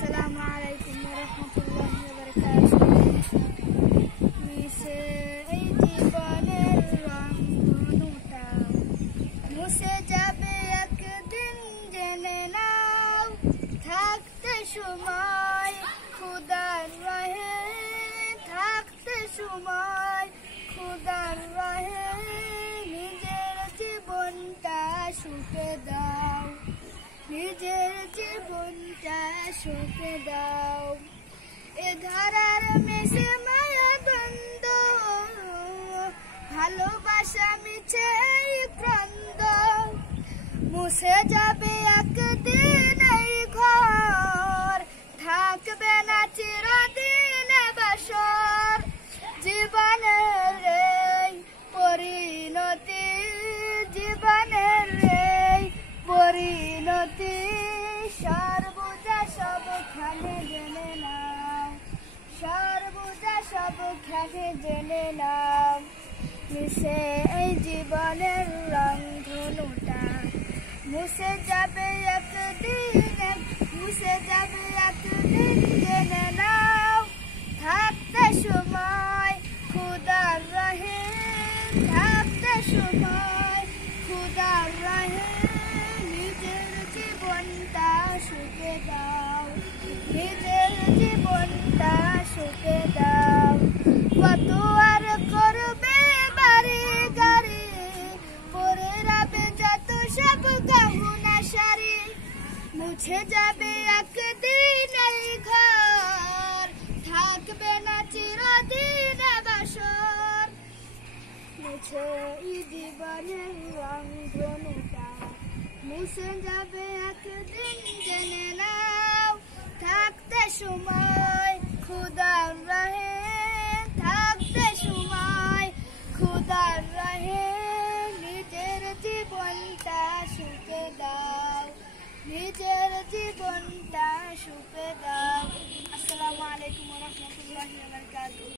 আসসালামু আলাইকুম ওয়া রাহমাতুল্লাহি ওয়া বারাকাতুহু। মিশে এই জীবনের রংধনুটা মুছে যাবে একদিন, জেনে নাও। থাকতে সময় খুদার রাহে, থাকতে সময় খুদার রাহে, নিজের জীবনটা সুখে দাও, নিজের জীবনটা সুখে দাও। এ ধারার মেশে মায়া দ্বন্দ্ব, ভালোবাসা মিছে ক্রন্দ, মুছে যাবে একদিন এই ঘর, থাকবে না চিরদিন বাসর। জীবনের এই পরিণতি, জীবনের এই পরিণতি, সর্বদা সবখানে জেনে নাও, সর্বদা সবখানে জেনে নাও। মিশে এই জীবনের রংধনুটা মুছে যাবে একদিন, মুছে যাবে একদিন, জেনে নাও। থাকতে সময় খুদার রাহে, থাকতে সময় খুদার রাহে, নিজের জীবনটা সুখে দাও, নিজের জীবনটা সুখে দাও। কত আর করবে বাড়ি গাড়ি, পরে রাবে যত সব গহনা শাড়ি, মুছে যাবে একদিন এই ঘর, থাকবে না চিরদিন বাসর। মুছে এই জীবনের রংধনুটা মুছে যাবে একদিন, জেনে নাও। থাকতে সময় খুদার রাহে, থাকতে সময় খুদার রাহে, নিজের জীবনটা সুখে দাও, নিজের জীবনটা সুখে দাও। আসসালামু আলাইকুম ওয়া রাহমাতুল্লাহি ওয়া বারাকাতুহু।